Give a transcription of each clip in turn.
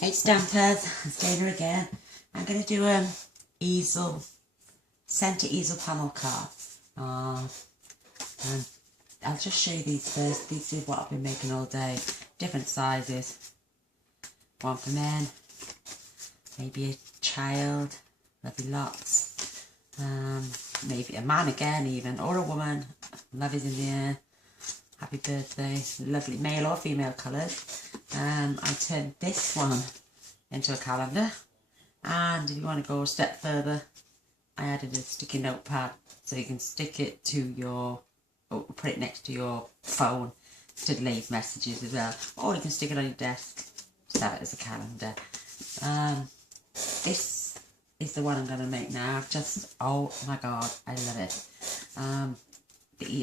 Hey Stampers, it's Gaynor again. I'm going to do an easel, centre easel panel card. And I'll just show you these first. These are what I've been making all day. Different sizes. One for men, maybe a child, lovely lots. Maybe a man again even, or a woman. Love is in the air. Happy birthday. Lovely male or female colours. I turned this one into a calendar, and if you want to go a step further, I added a sticky notepad so you can stick it to your, or put it next to your phone to leave messages as well, or you can stick it on your desk, just have it as a calendar. This is the one I'm going to make now. Just, oh my god, I love it.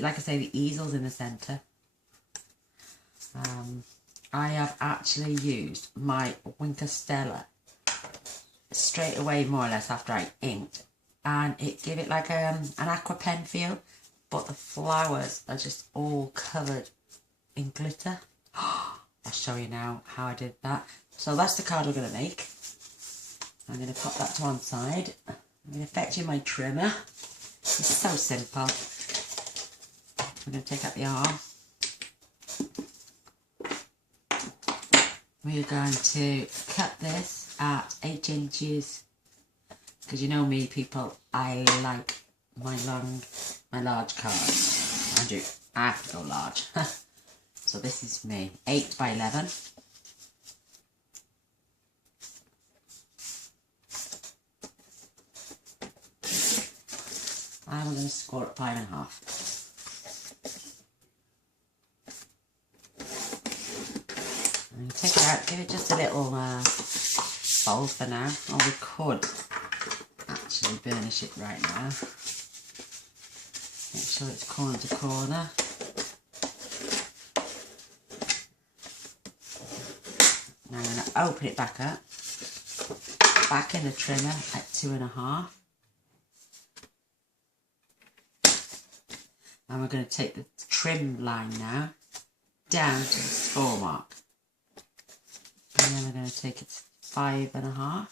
Like I say, the easel's in the centre. I have actually used my stella straight away, more or less, after I inked, and it gave it like an aqua pen feel, but the flowers are just all covered in glitter. I'll show you now how I did that. So that's the card we're going to make. I'm going to pop that to one side. I'm going to fetch in my trimmer. It's so simple. I'm going to take out the arm. We're going to cut this at 8 inches, because you know me people, I like my large cards. I have to go large. So this is me, 8 by 11. And we're going to score at 5.5. Take it out, give it just a little fold for now, or we could actually burnish it right now. Make sure it's corner to corner. Now I'm going to open it back up, back in the trimmer at 2.5. And we're going to take the trim line now down to the score mark. And then we're going to take it to 5.5.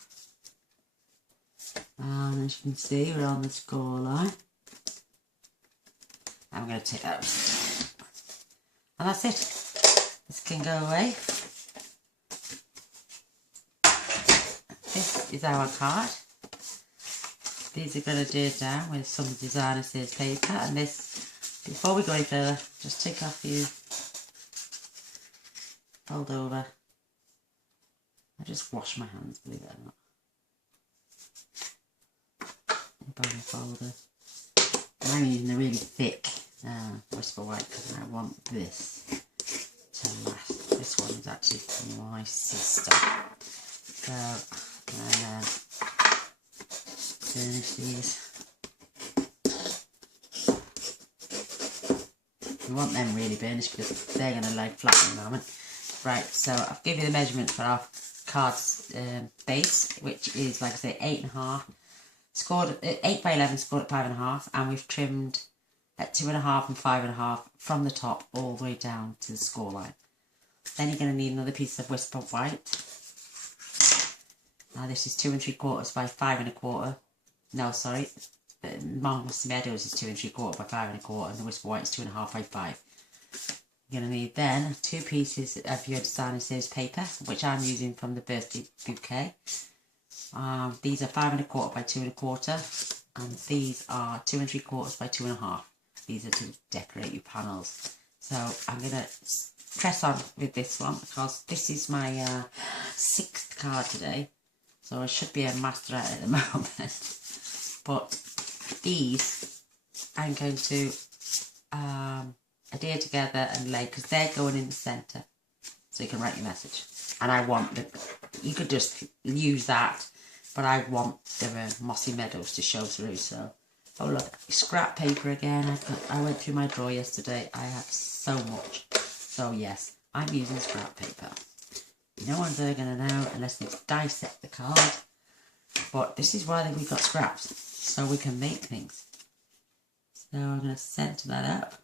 And as you can see, we're on the score line. And we're going to take that. And that's it. This can go away. This is our card. These are going to do it down with some designer series paper. And this, before we go any further, just take off you, fold over. I just wash my hands, believe it or not. Bone folder. I'm using a really thick whisper white because I want this to last. This one is actually from my sister. So I'm going to furnish these. You want them really burnished because they're going to lay flat in the moment. Right, so I've given you the measurement for our card's base, which is, like I say, 8.5, scored at 8 by 11, scored at 5.5, and we've trimmed at 2.5 and 5.5 from the top all the way down to the score line. Then you're going to need another piece of whisper white. Now this is 2 3/4 by 5.25. No, sorry, mossy meadows is 2 3/4 by 5.25, and the whisper white is 2.5 by 5. You're going to need then 2 pieces of your designer series paper, which I'm using from the birthday bouquet. These are 5.25 by 2.25, and these are 2 3/4 by 2.5. These are to decorate your panels. So I'm going to press on with this one because this is my 6th card today. So I should be a master at it at the moment. But these I'm going to adhere together and lay, because they're going in the centre, so you can write your message. And I want you could just use that, but I want the mossy meadows to show through. So, oh look, scrap paper again. I went through my drawer yesterday. I have so much. So yes, I'm using scrap paper. No one's ever going to know unless they dissect the card. But this is why we've got scraps, so we can make things. So I'm going to centre that up.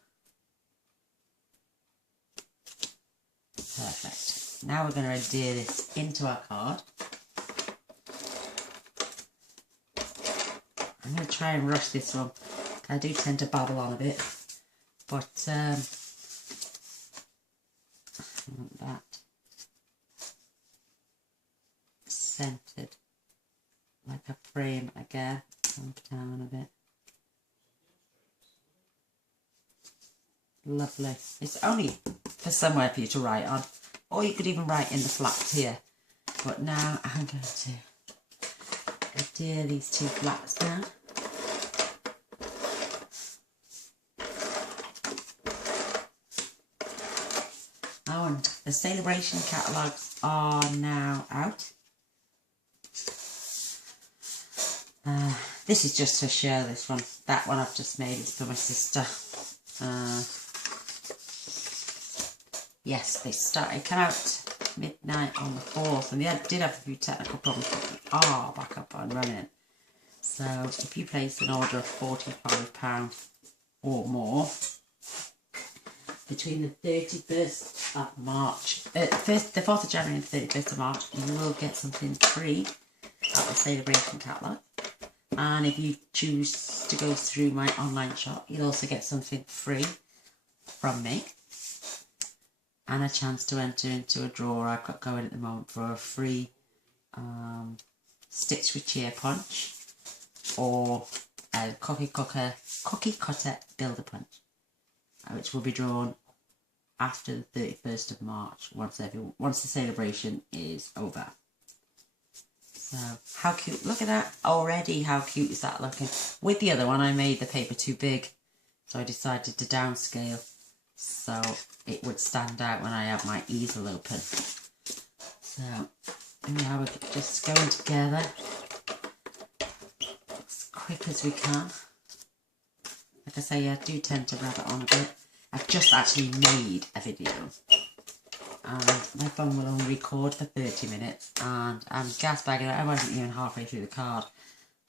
Perfect. Now we're going to adhere this into our card. I'm going to try and rush this one. I do tend to babble on a bit, but I want that centered like a frame again. Come down a bit. Lovely. It's only for somewhere for you to write on, or you could even write in the flaps here. But now I'm going to adhere these two flaps down. Oh, and the sale-a-bration catalogues are now out. This is just for show, this one. That one I've just made is for my sister. Yes, they came out midnight on the 4th, and they did have a few technical problems, but they are back up and running. So if you place an order of £45 or more between the 31st of March, the 4th of January and the 31st of March, you will get something free at the sale-a-bration catalogue. And if you choose to go through my online shop, you'll also get something free from me. And a chance to enter into a draw I've got going at the moment for a free Stitch with Cheer punch or a cookie cutter builder punch, which will be drawn after the 31st of March once the sale-a-bration is over. So how cute, look at that already, how cute is that looking. With the other one I made the paper too big, so I decided to downscale so it would stand out when I have my easel open. So now we're just going together as quick as we can. Like I say, I do tend to rub it on a bit. I've just actually made a video and my phone will only record for 30 minutes and I'm gas bagging it. I wasn't even halfway through the card.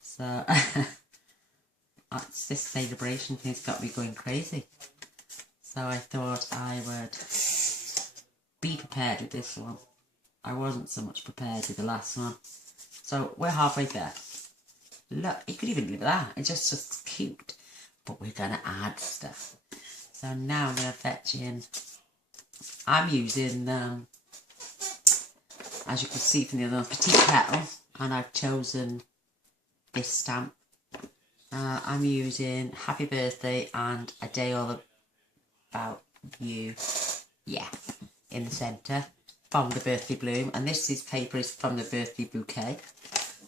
So this sale-a-bration thing's got me going crazy. So I thought I would be prepared with this one. I wasn't so much prepared with the last one. So we're halfway there. Look, you could even leave that. It just looks cute. But we're going to add stuff. So now I'm going to fetch in. I'm using, as you can see from the other one, petite petal. And I've chosen this stamp. I'm using Happy Birthday and A Day All About You, yeah, in the centre from the birthday bloom, and this paper is from the birthday bouquet,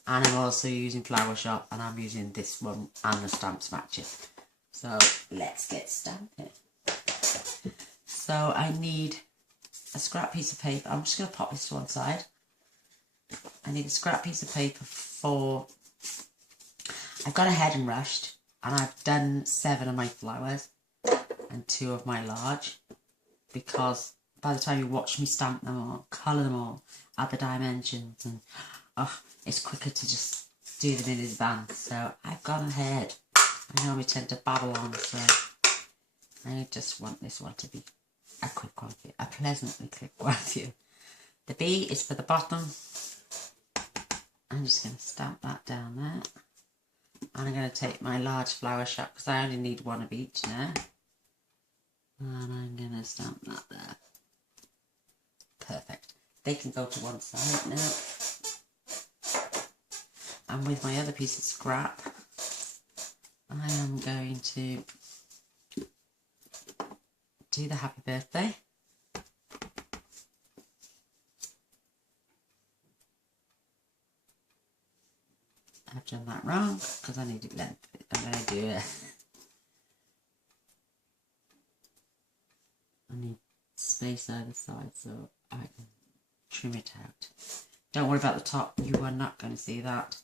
and I'm also using Flower Shop, and I'm using this one and the stamps matching. So let's get stamping. So I need a scrap piece of paper. I'm just going to pop this to one side. I need a scrap piece of paper for, I've got ahead and rushed, and I've done 7 of my flowers and 2 of my large, because by the time you watch me stamp them all, colour them all, add the dimensions, and it's quicker to just do them in advance. So I've gone ahead. I normally tend to babble on, so I just want this one to be a quick one for you, a pleasantly quick one for you. The B is for the bottom. I'm just going to stamp that down there. And I'm going to take my large Flower Shop, because I only need 1 of each now. And I'm going to stamp that there. Perfect. They can go to one side now. And with my other piece of scrap, I am going to do the Happy Birthday. I've done that wrong because I need it length. I'm going to do it. I need space either side so I can trim it out. Don't worry about the top, you are not going to see that.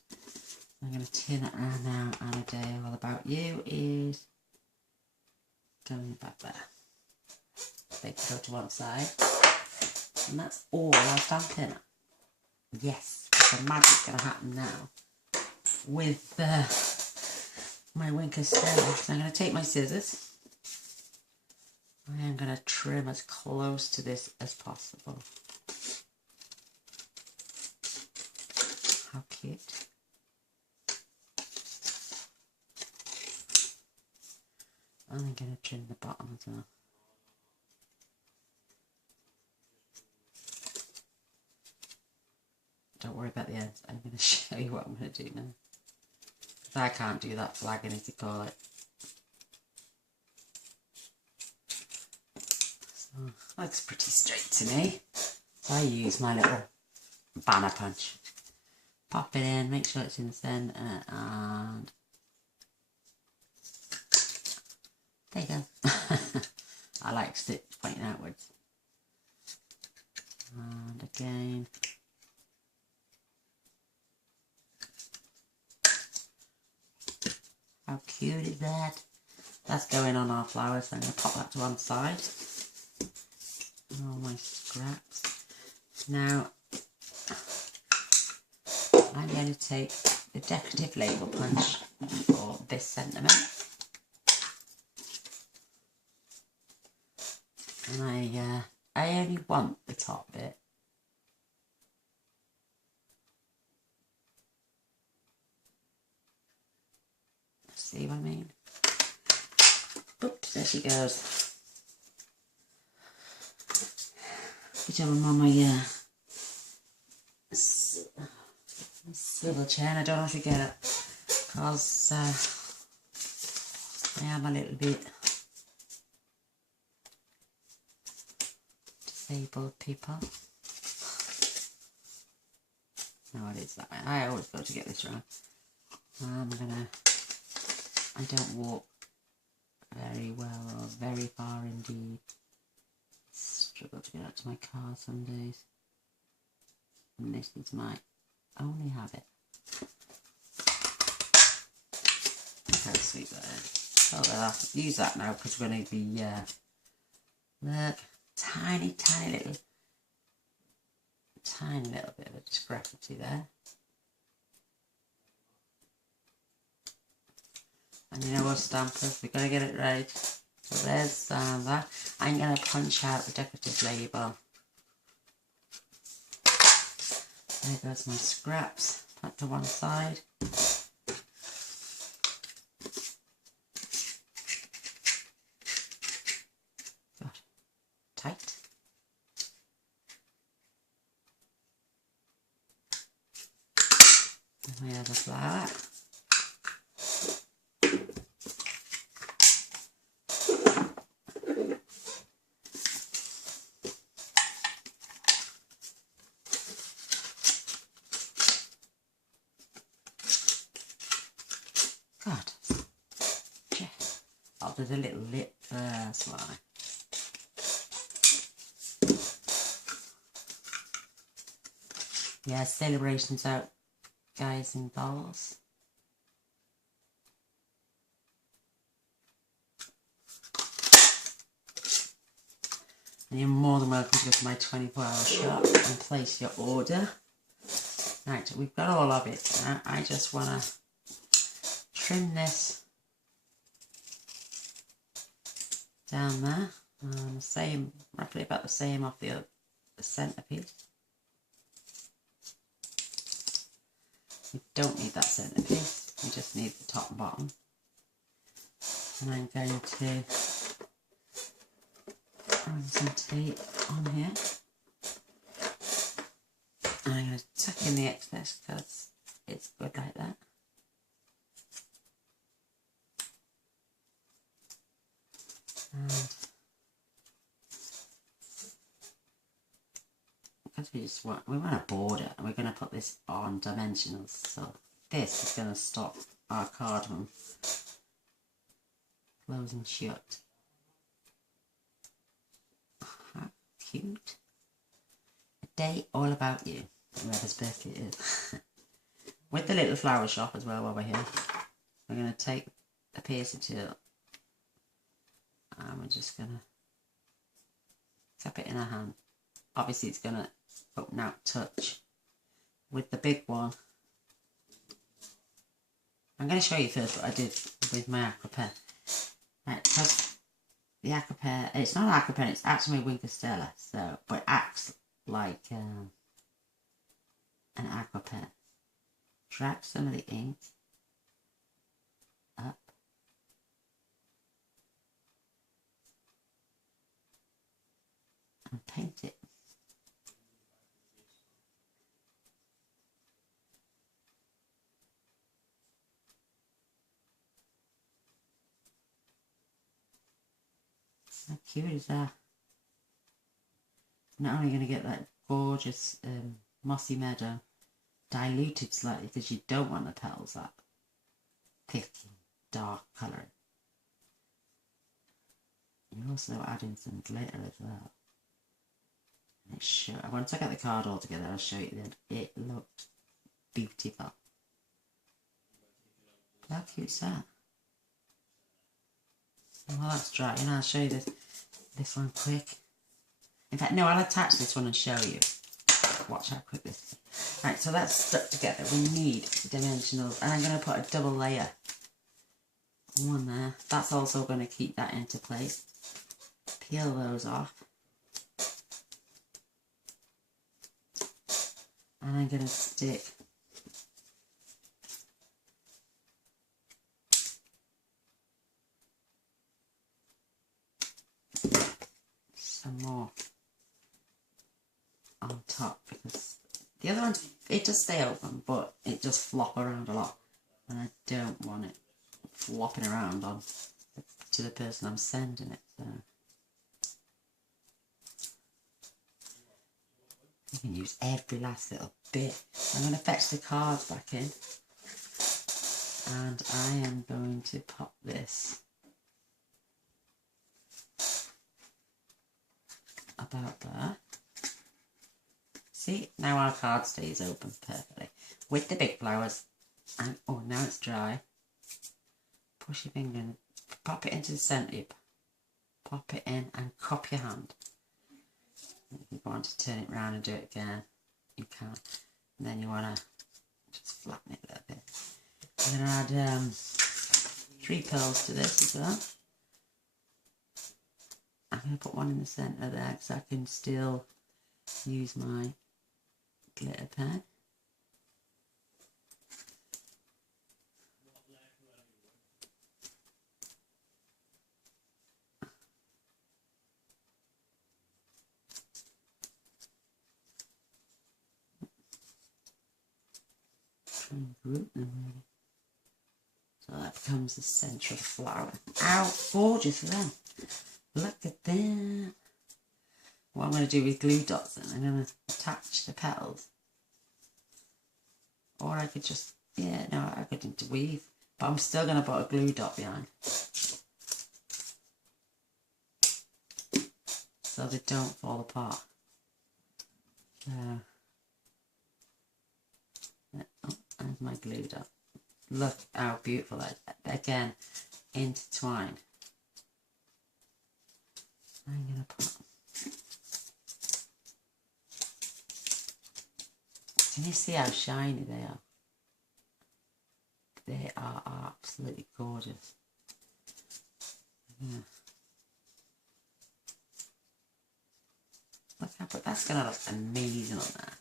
I'm going to turn it around now, and A Day All About You is going back there. They can go to one side. And that's all I'll stamp in. Yes, the magic's going to happen now with my Winker Stella. So I'm going to take my scissors. I am going to trim as close to this as possible. How cute. I'm going to trim the bottom as well. Don't worry about the ends. I'm going to show you what I'm going to do now. Because I can't do that flagging, as you call it. So, looks pretty straight to me. So I use my little banner punch. Pop it in, make sure it's in the centre, and there you go. I like stitch pointing outwards. And again. How cute is that? That's going on our flowers, so I'm going to pop that to one side. All my scraps. Now, I'm going to take the decorative label punch for this sentiment. And I only want the top bit. See what I mean? Oops, there she goes. Which I'm on my swivel chair, and I don't know if you get it because I am a little bit disabled people. No, it is that way. I always go to get this wrong. I don't walk very well or very far indeed. Struggle to get out to my car some days. And this is my only habit. Look how sweet that is. Oh, well, I'll use that now because we're going to be, look, tiny little bit of a discrepancy there. And you know what, stampers, we've got to get it right. So there's that. I'm going to punch out the decorative label. There goes my scraps. Put to one side. God, tight. And my other flower. God, yeah. I'll do the little lip first, why? Yeah, sale-a-bration's out, guys and dolls. And you're more than welcome to go to my 24-hour shop and place your order. Right, we've got all of it now. I just want to trim this down there, same, roughly about the same off the centerpiece. You don't need that centerpiece, you just need the top and bottom. And I'm going to run some tape on here. And I'm going to tuck in the excess because it's good like that. And because we want a border, and we're going to put this on dimensionals, so this is going to stop our card from closing shut. How cute. A day all about you, whoever's birthday it is. With the little flower shop as well while we're here, we're going to take the piercing tool and we're just going to tap it in our hand. Obviously it's going to open out touch. With the big one, I'm going to show you first what I did with my aqua pen. Right, because the aqua pen, it's not an aqua pen, it's actually my stella, so, but it acts like an aqua pen. drag some of the ink up and paint it. How cute is that? Not only going to get that gorgeous mossy meadow diluted slightly because you don't want the petals that thick dark colouring. You're also adding some glitter as well. And once I get the card all together, I'll show you that it looked beautiful. How cute is that? Well, that's dry, and I'll show you this one quick. In fact, no, I'll attach this one and show you. Watch how quick this is. Right, so that's stuck together. We need dimensionals, and I'm going to put a double layer. One there. That's also going to keep that into place. Peel those off. And I'm going to stick some more on top, because the other one, it does stay open, but it does flop around a lot, and I don't want it flopping around on to the person I'm sending it. So you can use every last little bit. I'm going to fetch the cards back in, and I am going to pop this about there. See, now our card stays open perfectly with the big flowers. And oh, now it's dry. Push your finger and pop it into the centre. Pop it in and cup your hand. If you want to turn it round and do it again, you can. And then you want to just flatten it a little bit. I'm going to add 3 pearls to this as well. I'm going to put one in the centre there because I can still use my glitter pen. Try and group them really. So that becomes the centre of the flower. How gorgeous are them! Look at that. What I'm going to do with glue dots then, I'm going to attach the petals. Or I could just, yeah, no, I could interweave. But I'm still going to put a glue dot behind. So they don't fall apart. Oh, there's my glue dot. Look how beautiful that is. Again, intertwined. I'm going to put... Can you see how shiny they are? They are absolutely gorgeous. Yeah. Look how, but that's going to look amazing on there.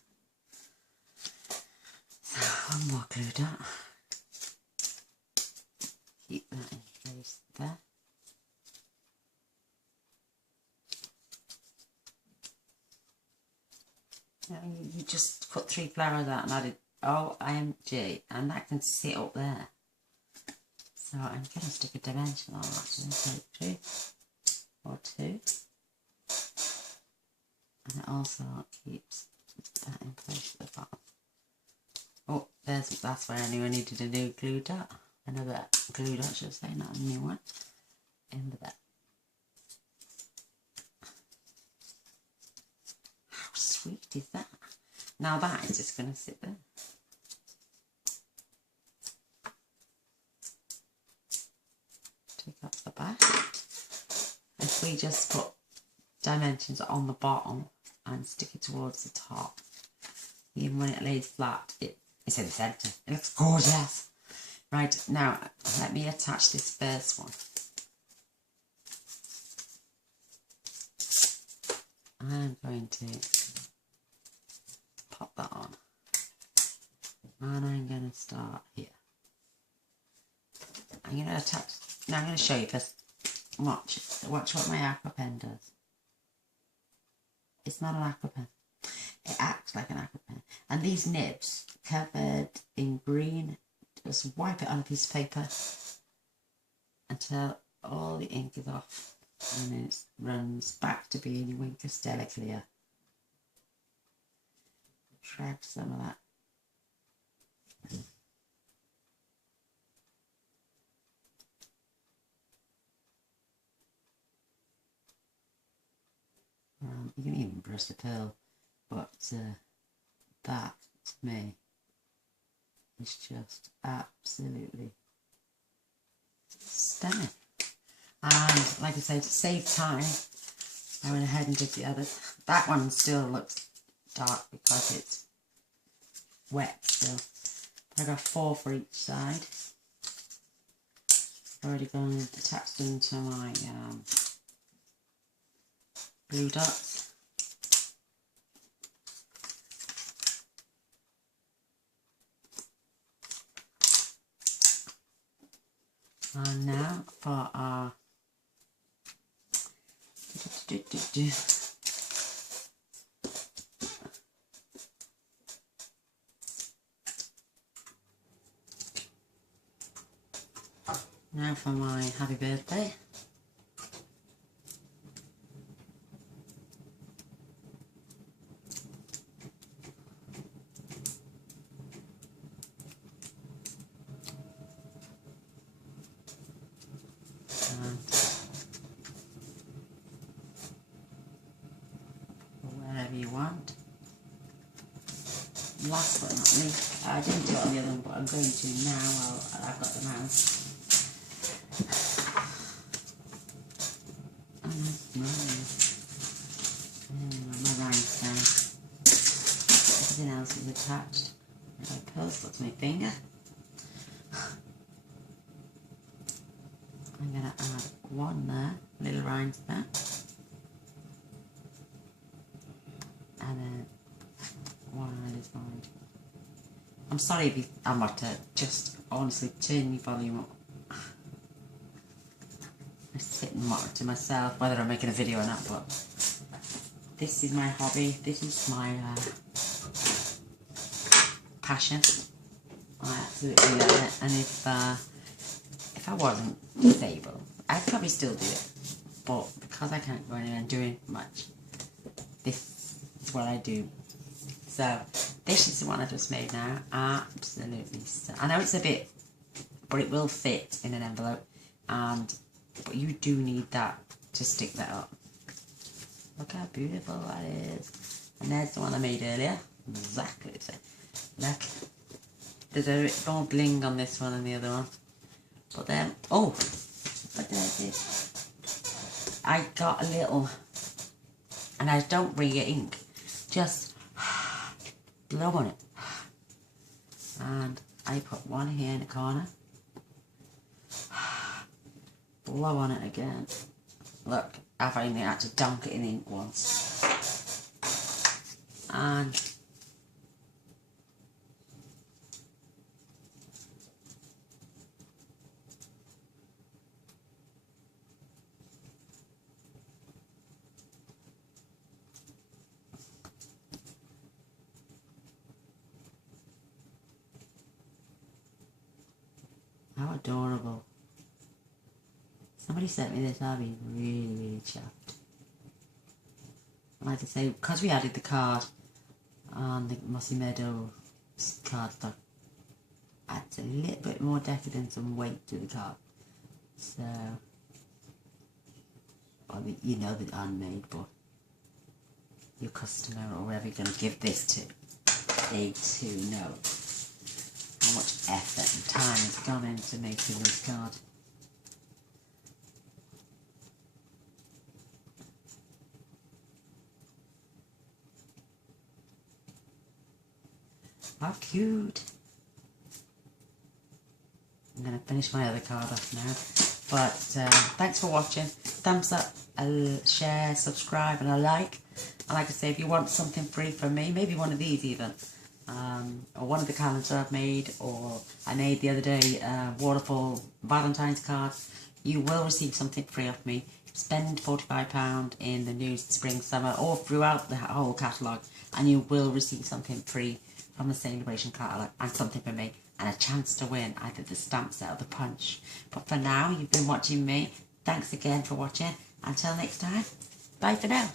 So, one more glue dot. Keep that in place there. You just cut 3 flowers out and added OMG, and that can sit up there. So I'm going to stick a dimension on actually, so 3 or 2. And it also keeps that in place at the bottom. Oh, that's where I knew I needed a new glue dot. Another glue dot, should I say, not a new one. In the back. How sweet is that? Now that is just going to sit there. Take off the back. If we just put dimensions on the bottom and stick it towards the top, even when it lays flat, it's in the centre. It looks gorgeous. Right, now let me attach this first one. I'm going to pop that on. And I'm going to start here. I'm going to attach, now I'm going to show you first. Watch what my aqua pen does. It's not an aqua pen. It acts like an aqua pen. And these nibs covered in green, just wipe it on a piece of paper until all the ink is off, and then it runs back to being your Winker Stella clear. Drag some of that. You can even brush the pearl, but that, to me, is just absolutely stunning. And like I say, to save time, I went ahead and did the others. That one still looks dark because it's wet still. I got 4 for each side. I've already gone and attached them to my blue dots. And now for our now for my happy birthday. Wherever you want. Last but not least, I didn't do it on the other one, but I'm going to now while I've got them out. My rhinestone. Everything else is attached. My pearls, that's my finger. I'm going to add one there, little rhinestone. And then one on either side. I'm sorry if I'm about to just honestly turn your volume up. I sit and mutter to myself whether I'm making a video or not, but this is my hobby, this is my passion. I absolutely love it, and if I wasn't disabled, I'd probably still do it, but because I can't go anywhere and doing much, this is what I do. So this is the one I just made now. Absolutely stunning. I know it's a bit, but it will fit in an envelope, but you do need that to stick that up. Look how beautiful that is. And there's the one I made earlier. Exactly the same. Look, there's a bit more bling on this one than the other one. But then, oh, what did I do? I got a little, and I don't bring your ink, just blow on it. And I put one here in the corner. Blow on it again. Look, I've only had to dunk it in ink once. And how adorable. Somebody sent me this, I'll be really, really chuffed. Like I say, because we added the card on the mossy meadow cardstock, adds a little bit more decadence and weight to the card. So, well, you know that I'm made, but your customer or whoever you're going to give this to, they too know how much effort and time has gone into making this card. How cute. I'm going to finish my other card off now. But thanks for watching. Thumbs up, a share, subscribe and a like. And like I say, if you want something free from me, maybe one of these even, or one of the calendars I've made, or I made the other day waterfall Valentine's cards, you will receive something free off me. Spend £45 in the new spring, summer, or throughout the whole catalogue, and you will receive something free from the sale-a-bration catalogue, and something for me, and a chance to win either the stamp set or the punch. But for now, you've been watching me. Thanks again for watching. Until next time, bye for now.